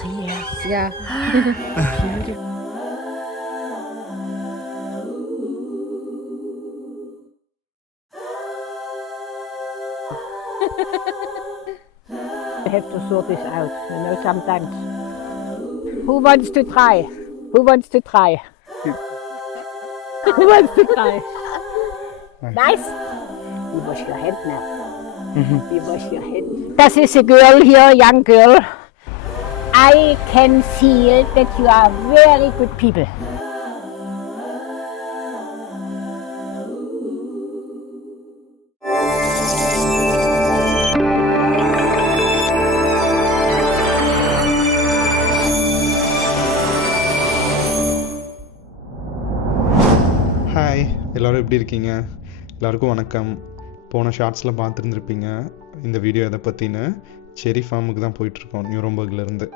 three. Yeah. Beautiful. I have to sort this out, you know, sometimes. Who wants to try? Who wants to try? Who wants to try? Nice? You wash your hand now. Mm-hmm. You wash your hand. That is a girl here, young girl. I can feel that you are very good people. Hi எல்லோரும் எப்படி இருக்கீங்க? எல்லாருக்கும் வணக்கம். போன ஷார்ட்ஸில் பார்த்துருந்துருப்பீங்க. இந்த video எதை பற்றின செரி ஃபார்முக்கு தான் போயிட்டுருக்கோம் நியூரோம்பர்க்லேருந்து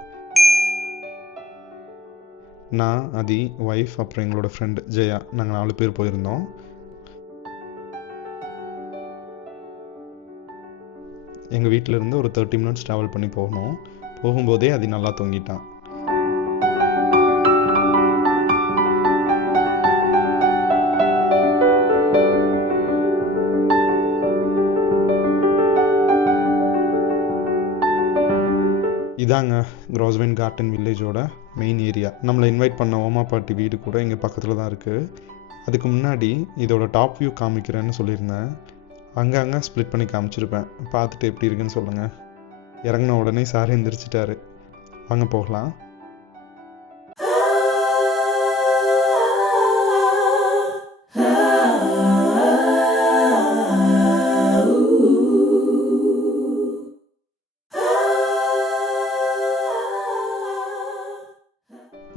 நான் அதி ஒய்ஃப் அப்புறம் எங்களோட ஃப்ரெண்ட் ஜெயா. நாங்கள் நாலு பேர் போயிருந்தோம். எங்கள் வீட்டிலேருந்து ஒரு தேர்ட்டி மினிட்ஸ் ட்ராவல் பண்ணி போகணும் போகும்போதே அது நல்லா தூங்கிட்டான் இதாங்க க்ராஸ்வென் கார்டன் வில்லேஜோட மெயின் ஏரியா நம்மளை இன்வைட் பண்ண ஓமா பாட்டி வீடு கூட இங்கே பக்கத்தில் தான் இருக்குது அதுக்கு முன்னாடி இதோட டாப் வியூ காமிக்கிறேன்னு சொல்லியிருந்தேன். அங்கங்கே ஸ்ப்ளிட் பண்ணி காமிச்சிருப்பேன். பார்த்துட்டு எப்படி இருக்குன்னு சொல்லுங்கள் இறங்கின உடனே சார் எந்திரிச்சிட்டாரு. வாங்க போகலாம்.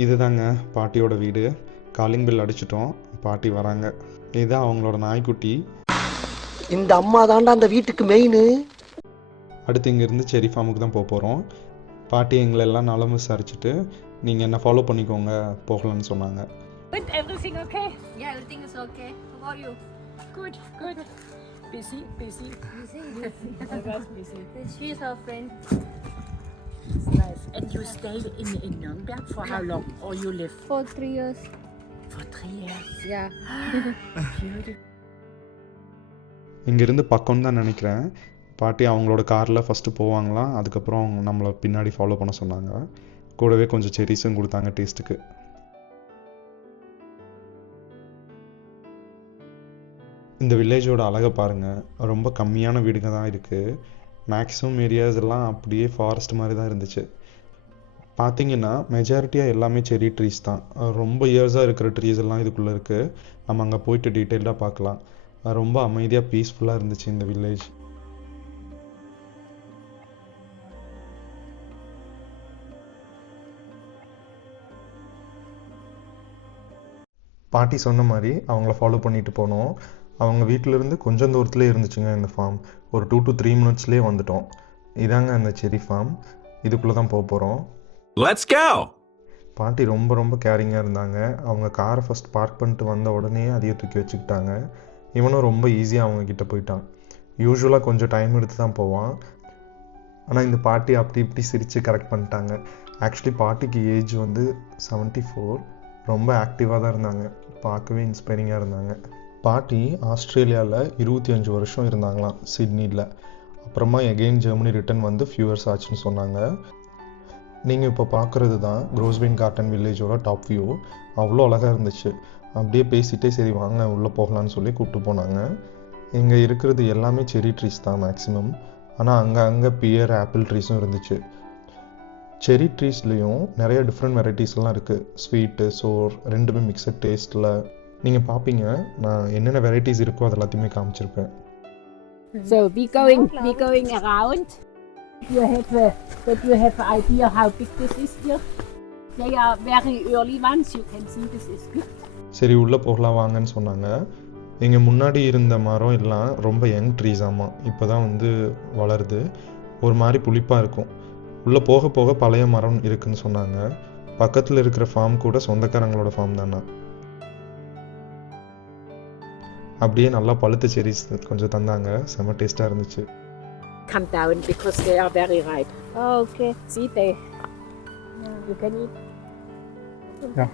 இதுதாங்க பாட்டியோட வீடு காலிங் பில் அடிச்சிட்டோம் பாட்டி வராங்க இதுதான் அவங்களோட நாய்க்குட்டி இந்த அம்மா தாண்டா அந்த வீட்டுக்கு மெயின் அடுத்து இங்கேருந்து செரி ஃபார்முக்கு தான் போக போகிறோம் பாட்டி எங்களை எல்லாம் நலம் விசாரிச்சுட்டு நீங்கள் என்ன ஃபாலோ பண்ணிக்கோங்க போகலான்னு சொன்னாங்க Good, everything okay? Yeah, everything is okay. How about you? Good, good. Busy, busy. Busy? Was busy. She's her friend. It's nice. And you stayed in, in Nürnberg for how long? Or you live For three years. for three years? Yeah. Beautiful. இங்கேருந்து பக்கம் தான் நினைக்கிறேன் பாட்டி அவங்களோட காரில் first போவாங்களாம் அதுக்கப்புறம் அவங்க நம்மளை பின்னாடி ஃபாலோ பண்ண சொன்னாங்க கூடவே கொஞ்சம் செரிஸும் கொடுத்தாங்க டேஸ்ட்டுக்கு இந்த வில்லேஜோட அழகை பாருங்கள் ரொம்ப கம்மியான வீடுங்க தான் இருக்குது மேக்ஸிமம் ஏரியாஸ் எல்லாம் அப்படியே ஃபாரஸ்ட் மாதிரி தான் இருந்துச்சு. பார்த்தீங்கன்னா மெஜாரிட்டியாக எல்லாமே செரி ட்ரீஸ் தான். ரொம்ப இயர்ஸாக இருக்கிற ட்ரீஸ் எல்லாம் இதுக்குள்ளே இருக்குது நம்ம அங்கே போயிட்டு டீட்டெயில்டாக பார்க்கலாம். ரொம்ப அமைதியாக பீஸ்ஃபுல்லாக இருந்துச்சு இந்த வில்லேஜ் பாட்டி சொன்ன மாதிரி அவங்கள ஃபாலோ பண்ணிட்டு போனோம். அவங்க வீட்டிலேருந்து கொஞ்சம் தூரத்துலேயே இருந்துச்சுங்க இந்த ஃபார்ம் ஒரு டூ டு த்ரீ மினிட்ஸ்லேயே வந்துட்டோம். இதாங்க அந்த செரி ஃபார்ம் இதுக்குள்ளே தான் போக போகிறோம் Let's go! பாட்டி ரொம்ப ரொம்ப கேரிங்காக இருந்தாங்க. அவங்க காரை ஃபஸ்ட் பார்க் பண்ணிட்டு வந்த உடனே அதையே தூக்கி வச்சுக்கிட்டாங்க. இவனும் ரொம்ப ஈஸியாக அவங்க கிட்ட போயிட்டான். யூஸ்வலாக கொஞ்சம் டைம் எடுத்து தான் போவான். ஆனால் இந்த பாட்டி அப்படி இப்படி சிரித்து கரெக்ட் பண்ணிட்டாங்க. ஆக்சுவலி பாட்டிக்கு ஏஜ் வந்து 74 ஃபோர் ரொம்ப ஆக்டிவாக தான் இருந்தாங்க. பார்க்கவே இன்ஸ்பைரிங்காக இருந்தாங்க. பாட்டி ஆஸ்திரேலியாவில் இருபத்தி அஞ்சு வருஷம் இருந்தாங்களாம் சிட்னியில். அப்புறமா எகெயின் ஜெர்மனி ரிட்டன் வந்து ஃபியூ இயர்ஸ் ஆச்சுன்னு சொன்னாங்க. நீங்கள் இப்போ பார்க்குறது தான் க்ரோஸ்பின் கார்டன் வில்லேஜோட டாப் வியூ அவ்வளோ அழகாக இருந்துச்சு. அப்படியே பேசிகிட்டே சரி வாங்க உள்ளே போகலான்னு சொல்லி கூப்பிட்டு போனாங்க. இங்கே இருக்கிறது எல்லாமே செரி ட்ரீஸ் தான் மேக்ஸிமம் ஆனால் அங்கே அங்கே பியர் ஆப்பிள் ட்ரீஸும் இருந்துச்சு. செரி ட்ரீஸ்லேயும் நிறைய டிஃப்ரெண்ட் வெரைட்டிஸ்லாம் இருக்குது ஸ்வீட்டு சோர் ரெண்டுமே மிக்சட் டேஸ்ட்டில் நீங்கள் பார்ப்பீங்க நான் என்னென்ன வெரைட்டிஸ் இருக்கோ அது எல்லாத்தையுமே காமிச்சிருப்பேன். So we going, we going around. You have a, that you have an idea how big this is here. They are very early ones. You can see this is good. சரி உள்ளே போகலாம் வாங்கன்னு சொன்னாங்க. இங்கே முன்னாடி இருந்த மரம் எல்லாம் ரொம்ப யங் ட்ரீஸ் ஆமாம் இப்போ தான் வந்து வளருது. ஒரு மாதிரி புளிப்பாக இருக்கும். உள்ளே போக போக பழைய மரம் இருக்குன்னு சொன்னாங்க. பக்கத்தில் இருக்கிற ஃபார்ம் கூட சொந்தக்காரங்களோட ஃபார்ம் தானா? அப்படியே நல்லா பழுத்த செரிஸ் கொஞ்சம் தந்தாங்க செம்ம டேஸ்ட்டாக இருந்துச்சு Come down because they are very ripe. Oh, okay. See, they You can eat. Yeah.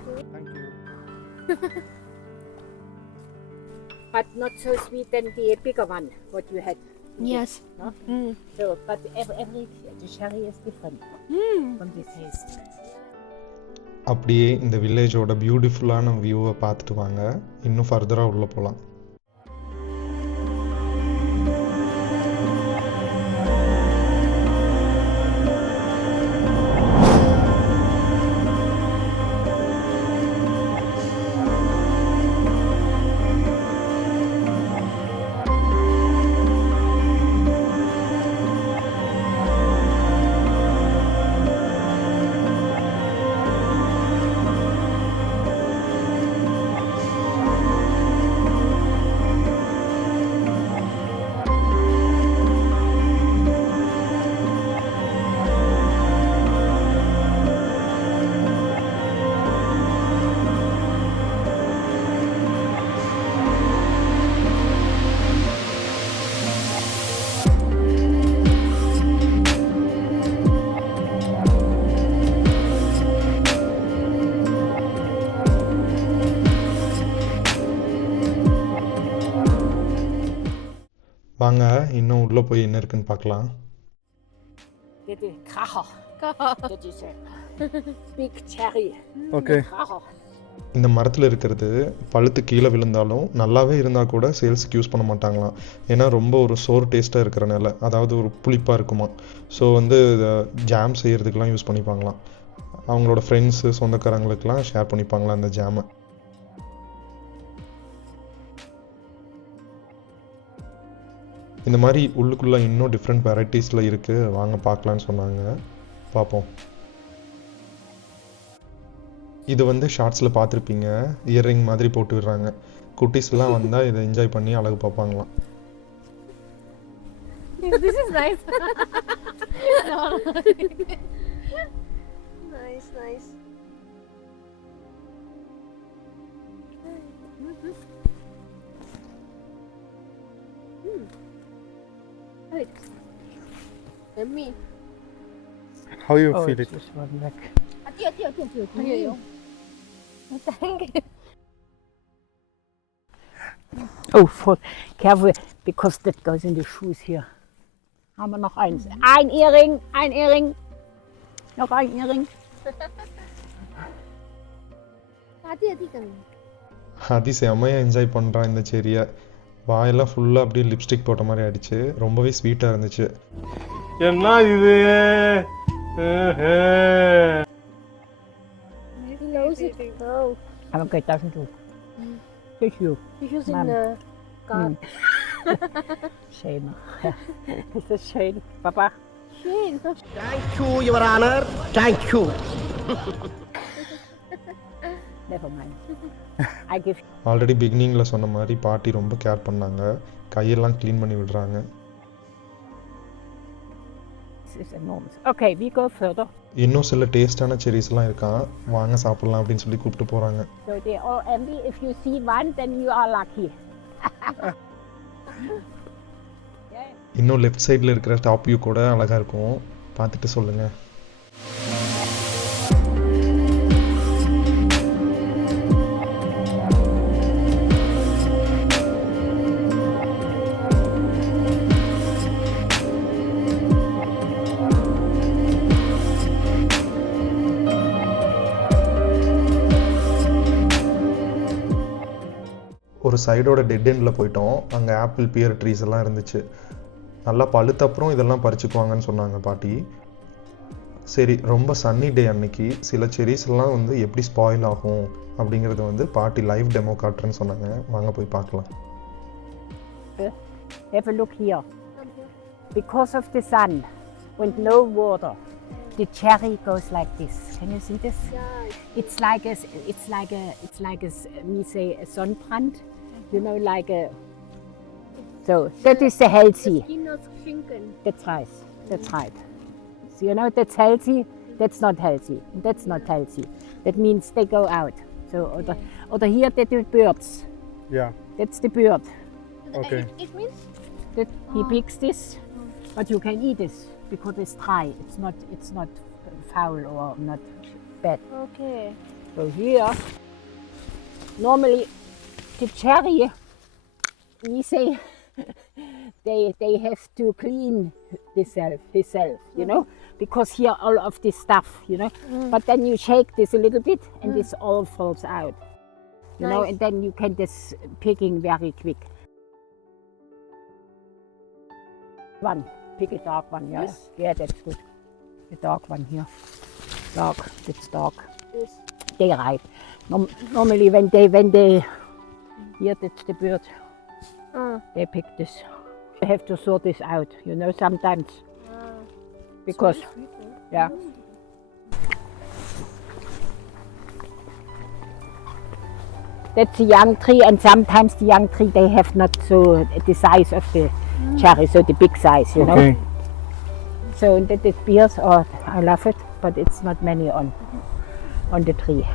But not so sweet than the bigger one, what you had. Yes. No? Mm. So, but every, every the cherry is different Mm. from the taste. அப்படியே இந்த வில்லேஜோட பியூட்டிஃபுல்லான வியூவை பார்த்துட்டு வாங்க இன்னும் ஃபர்தராக உள்ளே போகலாம் உள்ளே போய் என்ன இருக்குன்னு பார்க்கலாம். ஓகே. இந்த மரத்தில் இருக்கிறது பழுத்து கீழே விழுந்தாலும் நல்லாவே இருந்தால் கூட சேல்ஸுக்கு யூஸ் பண்ண மாட்டாங்களாம். ஏன்னா ரொம்ப ஒரு சோர் டேஸ்ட்டாக இருக்கிறனால அதாவது ஒரு புளிப்பாக இருக்குமா. ஸோ வந்து ஜாம் செய்கிறதுக்கெலாம் யூஸ் பண்ணிப்பாங்களாம். அவங்களோட ஃப்ரெண்ட்ஸு சொந்தக்காரங்களுக்கெல்லாம் ஷேர் பண்ணிப்பாங்களாம் அந்த ஜாமை இந்த மாதிரி உள்ளுக்குள்ளே இன்னும் டிஃப்ரெண்ட் வெரைட்டிஸில் இருக்குது வாங்க பார்க்கலான்னு சொன்னாங்க. பார்ப்போம். இது வந்து ஷார்ட்ஸில் பார்த்துருப்பீங்க. இயர்ரிங் மாதிரி போட்டு விடுறாங்க. குட்டீஸ்லாம் வந்தால் இதை என்ஜாய் பண்ணி அழகு பார்ப்பாங்களாம். This is nice. Nice, Good. Yummy. How you Oh, it's just one back. Hati, hati, hati, hati, hati. Okay, yo. Thank you. Oh, voll. Careful, because that goes in the shoes hier. Haben wir noch eins. Ein Ehering, ein Ehering. Noch ein Ehering. Hati, hati kan. அதி செம்மையாக enjoy பண்ணுறான் இந்த செரியை வாயெல்லாம் ஃபுல்லாக அப்படியே lipstick போட்ட மாதிரி ஆயிடுச்சு ரொம்பவே ஸ்வீட்டாக இருந்துச்சு என்ன இது He knows it. Oh. Aber okay, Taschentuch. Thank you. He's using Ma'am. the card. Schön. Das ist schön. Papa. Shane. Thank you your honour thank you Never mind. I give already பிகினிங்கில் சொன்ன மாதிரி பாட்டி ரொம்ப care பண்ணாங்க கையெல்லாம் clean பண்ணி விடுறாங்க. Okay, we go further. இன்னும் சில டேஸ்டான செரிஸ்லாம் இருக்கான் வாங்க சாப்பிட்லாம் அப்படின்னு சொல்லி கூப்பிட்டு போகிறாங்க So they all envy. If you see one, then you are lucky. இன்னும் லெஃப்ட் சைடில் இருக்கிற டாப் வியூ கூட அழகாக இருக்கும் பார்த்துட்டு சொல்லுங்கள் ஒரு சைடோட டெட் எண்டில் போயிட்டோம் அங்கே ஆப்பிள் பியர் ட்ரீஸ் எல்லாம் இருந்துச்சு நல்லா பழுத்த அப்புறம் இதெல்லாம் பறிச்சுக்குவாங்கன்னு சொன்னாங்க பாட்டி சரி ரொம்ப சன்னி டே அன்னைக்கு சில செரிஸ் எல்லாம் வந்து எப்படி ஸ்பாயில் ஆகும் அப்படிங்கிறத வந்து பாட்டி லைவ் டெமோ காட்டுறேன்னு சொன்னாங்க வாங்க போய் பார்க்கலாம் Have a look here. Because of the sun and no water, the cherry goes like this. Can you see this? Yeah. It's like a, it's like a, it's like a, we say a sunbrand. You know, like a. So that is the healthy. Skin not shrunken. That's right. That's right. So you know that's healthy. That's not healthy. That's not healthy. That means they go out. So or, or here they do birds. Yeah. That's the bird. Okay. It, it means That he ah. picks this, but you can eat this because it's dry. It's not. It's not foul or not bad. Okay. So here, normally the cherry, we say they they have to clean himself, himself, you know, because here all of this stuff, you know. Mm. But then you shake this a little bit, and mm. this all falls out, you know, and then you can this picking very quick. One, pick a dark one, yeah, This? yeah, that's good. The dark one here, dark, it's dark This. they ripe. Norm- normally when they when they here that's the bird, they pick this. You have to sort this out, you know, sometimes uh, because yeah. That's a young tree, and sometimes the young tree they have not so the size of the cherry, so the big size, you know. Okay. So that it bears, or I love it, but it's not many on on the tree.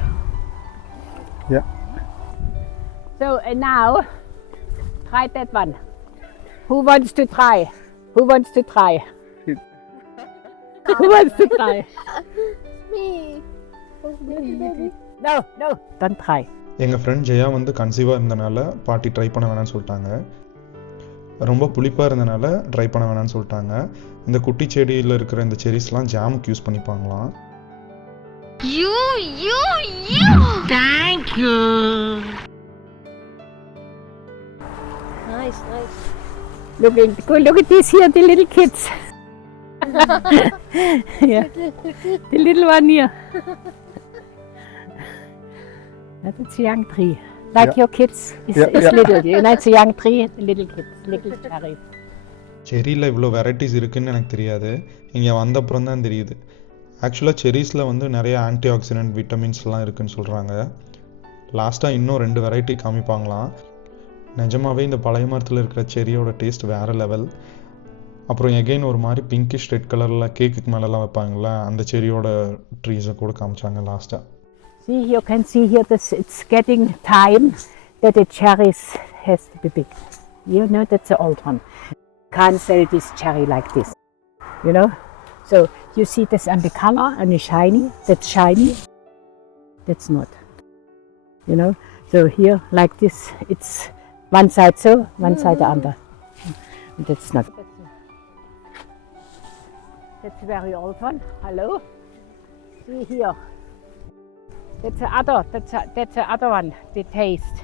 Yeah. So and now, try that one. Who wants to try? Who wants to try? Who wants to try? me. No, no, don't try. எங்கள் friend Jaya வந்து கன்சீவாக இருந்தனால பாட்டி try பண்ண வேணாம்னு சொல்லிட்டாங்க ரொம்ப புளிப்பாக இருந்தனால ட்ரை பண்ண வேணாம்னு சொல்லிட்டாங்க இந்த குட்டி செடியில் இருக்கிற இந்த செரிஸ்லாம் ஜாமுக்கு யூஸ் பண்ணிப்பாங்களாம் You, you, you! Thank you! Nice, nice. Look at go look at this here, the little kids. yeah, the little one here. That's a young tree. Like Yeah. your kids, it's, Yeah, it's yeah. little. You know, it's a young tree, little kids, little cherry. செரியில் இவ்வளோ varieties இருக்குன்னு எனக்கு தெரியாது இங்கே வந்தப்புறம் தான் தெரியுது ஆக்சுவலாக செரிஸில் வந்து நிறைய ஆன்டி ஆக்சிடென்ட் விட்டமின்ஸ்லாம் இருக்குன்னு சொல்கிறாங்க லாஸ்ட்டாக இன்னும் ரெண்டு வெரைட்டி காமிப்பாங்களாம் நிஜமாவே இந்த பழைய மரத்தில் இருக்கிற செரியோட டேஸ்ட் வேறு லெவல் அப்புறம் எகெயின் ஒரு மாதிரி பிங்கிஷ் ரெட் கலரில் கேக்குக்கு மேலெலாம் வைப்பாங்கள்ல அந்த செரியோட ட்ரீஸை கூட காமிச்சாங்க லாஸ்ட்டாக See, you can see here this it's getting time that the cherries has to be big. You know, that's the old one. Can't sell this cherry like this. You know? So you see this on the color and the shiny, that's shiny. That's not. You know? So here like this, it's one side so, one side the other. That's not. That's a very old one. Hello? See here. That's the other. That's a, that's the other one. The taste.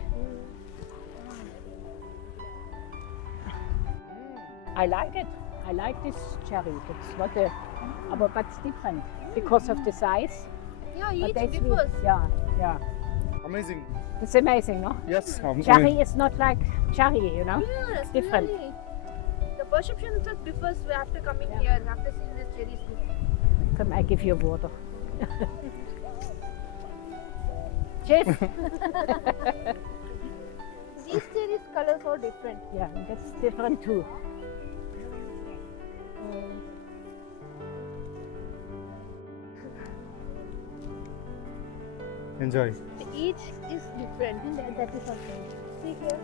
I like it. I like this cherry. It's not a, but but it's different because of the size. Yeah, But each that's differs. Yeah, yeah. Amazing. It's amazing, no? Yes. um, Cherry is not like cherry, you know. Yes, different. really. The perception itself differs after coming here and after seeing this cherry fruit. Come, I give you water. Cheers. These cherries colors are different. yeah, that's different too. Enjoy. Each is different. And that, that is also. See here.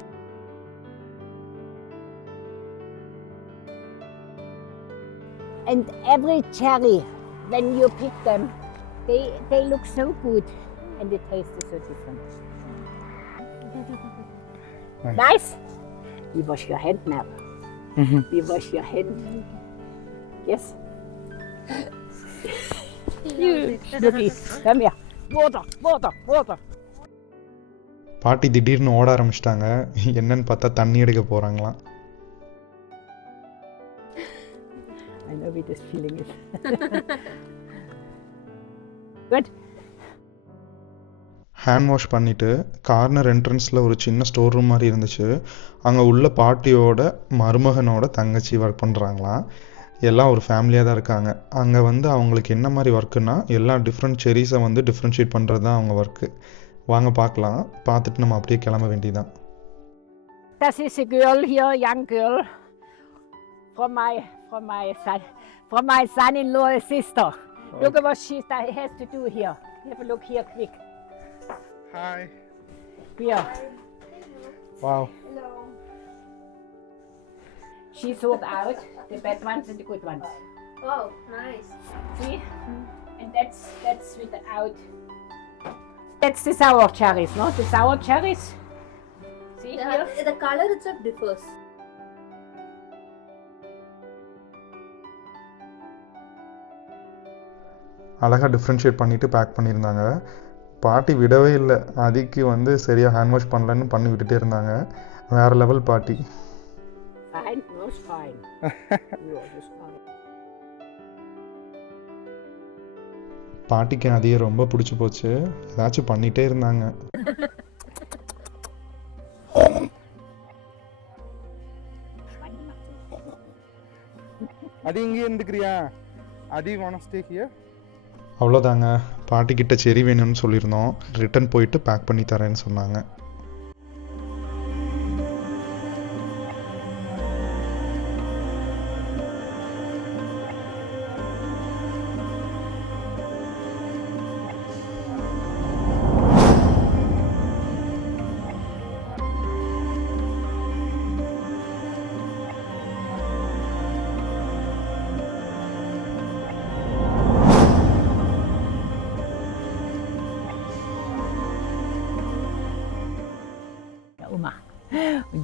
And every cherry, when you pick them, they, they look so good and the taste is so different. Nice. nice? You wash your hand now. Mhm. You wash your hand. Yes? you, Snooky, come here. Water, water, water. பாட்டி திடீர்னு ஓட ஆரம்பிச்சிட்டாங்க என்னன்னு பார்த்தா தண்ணி எடுக்க போகிறாங்களாம் I know what this feeling is. Good. Hand wash பண்ணிவிட்டு கார்னர் என்ட்ரன்ஸில் ஒரு சின்ன ஸ்டோர் ரூம் மாதிரி இருந்துச்சு அங்கே உள்ள பாட்டியோட மருமகனோட தங்கச்சி ஒர்க் பண்ணுறாங்களாம் எல்லாம் ஒரு ஃபேமிலியாக தான் இருக்காங்க அங்கே வந்து அவங்களுக்கு என்ன மாதிரி ஒர்க்குன்னா எல்லா டிஃப்ரெண்ட் செரிஸை வந்து டிஃப்ரென்ஷியேட் பண்ணுறது தான் அவங்க ஒர்க்கு வாங்க பார்க்கலாம் பார்த்துட்டு நம்ம அப்படியே கிளம்ப வேண்டியதான் Das ist a girl here, young girl, from my from my son, from my son-in-law's sister. Look at what she has to do here. Have a look here, quick. Hi. Here, Wow. She sort out the bad ones and the good ones. Wow, nice. See, and that's that's without. That's the sour cherries, no? The sour cherries. See here? The color itself differs. அழகாக differentiate பண்ணிவிட்டு pack பண்ணியிருந்தாங்க பாட்டி விடவே இல்லை அதிக்கு வந்து சரியாக hand wash பண்ணலன்னு பண்ணி விட்டுட்டே இருந்தாங்க வேறு லெவல் பாட்டி It's fine. no, it's fine. பாட்டிக்கு அதையே ரொம்ப பிடிச்சி போச்சு. ஏதாச்சும் பண்ணிகிட்டே இருந்தாங்க. அடி இங்கே இருந்துக்கிறியா? அடி வான ஸ்டே ஹியர் அவ்வளோதாங்க பாட்டிக்கிட்ட செரி வேணும்னு சொல்லியிருந்தோம். ரிட்டன் போயிட்டு பேக் பண்ணி தரேன்னு சொன்னாங்க.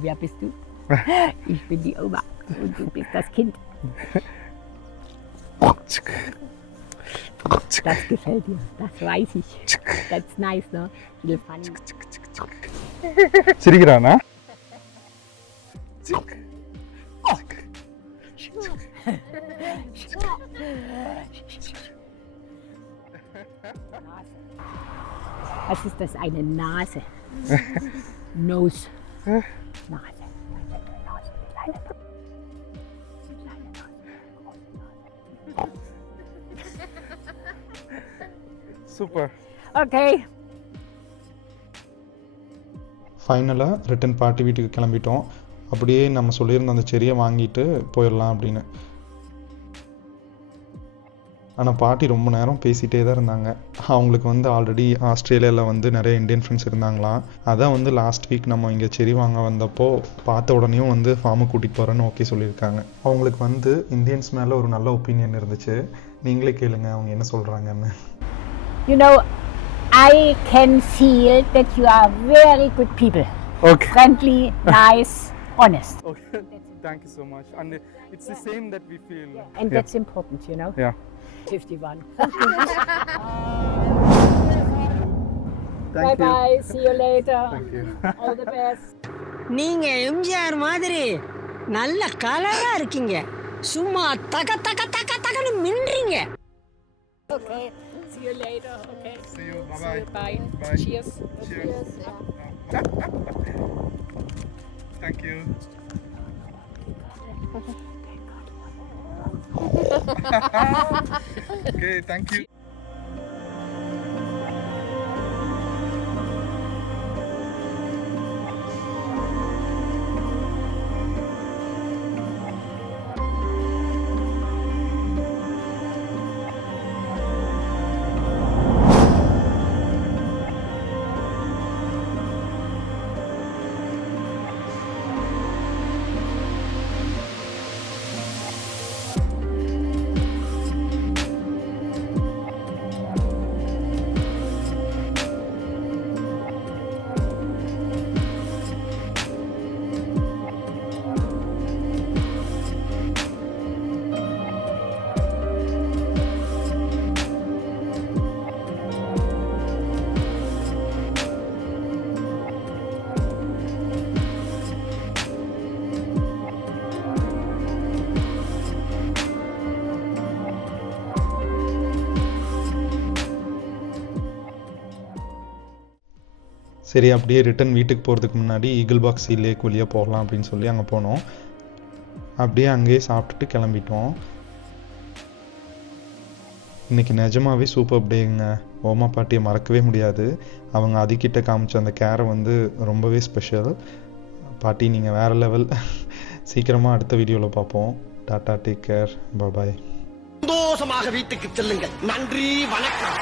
wer bist du? Ich bin die Oma. Und du bist das Kind. Das gefällt dir. Das weiß ich. That's nice, no? Little funny. சிரிக்கிறானா Was ist das? Eine Nase. Nose. Super Okay. ஃபைனலாக return பாட்டி வீட்டுக்கு கிளம்பிட்டோம். அப்படியே நம்ம சொல்லியிருந்த அந்த செடியை வாங்கிட்டு போயிடலாம் அப்படின்னு. ஆனால் பாட்டி ரொம்ப நேரம் பேசிகிட்டே தான் இருந்தாங்க. அவங்களுக்கு வந்து ஆல்ரெடி ஆஸ்திரேலியாவில் வந்து நிறைய இந்தியன் ஃப்ரெண்ட்ஸ் இருந்தாங்களாம். அதான் வந்து லாஸ்ட் வீக் நம்ம இங்கே செடி வாங்க வந்தப்போ பார்த்த உடனேயும் வந்து ஃபார்முக்கு கூட்டிகிட்டு போகிறேன்னு ஓகே சொல்லியிருக்காங்க. அவங்களுக்கு வந்து இந்தியன்ஸ் மேலே ஒரு நல்ல ஒப்பீனியன் இருந்துச்சு. நீங்களே கேளுங்க அவங்க என்ன சொல்கிறாங்கன்னு You know, I can feel that you are very good people. Okay Friendly, nice, honest. Okay thank you so much and it's the same that we feel And that's important, you know? Yeah 51. bye bye. See you later. Thank you All the best. நீங்க எம்ஜிஆர் மாதிரி நல்ல கலரா இருக்கீங்க சும்மா தக தக தக தகன்னு மின்றீங்க Okay. See you later. Okay. See you. Bye See you. bye. Bye. Bye. Cheers. Cheers. Thank you. Okay, thank you. சரி அப்படியே ரிட்டன் வீட்டுக்கு போகிறதுக்கு முன்னாடி ஈகிள் பாக்ஸ் லேக் வழியாக போகலாம் அப்படின்னு சொல்லி அங்கே போனோம். அப்படியே அங்கேயே சாப்பிட்டுட்டு கிளம்பிட்டோம். இன்னைக்கு நிஜமாவே சூப்பர் டேங்க. ஓமா பாட்டியை மறக்கவே முடியாது. அவங்க அதுக்கிட்ட காமிச்ச அந்த கேரை வந்து ரொம்பவே ஸ்பெஷல் பாட்டி நீங்கள் வேறு லெவல் சீக்கிரமாக அடுத்த வீடியோவில் பார்ப்போம். டாட்டா டேக் கேர் பாய் சந்தோஷமாக வீட்டுக்கு செல்லுங்கள். நன்றி வணக்கம்.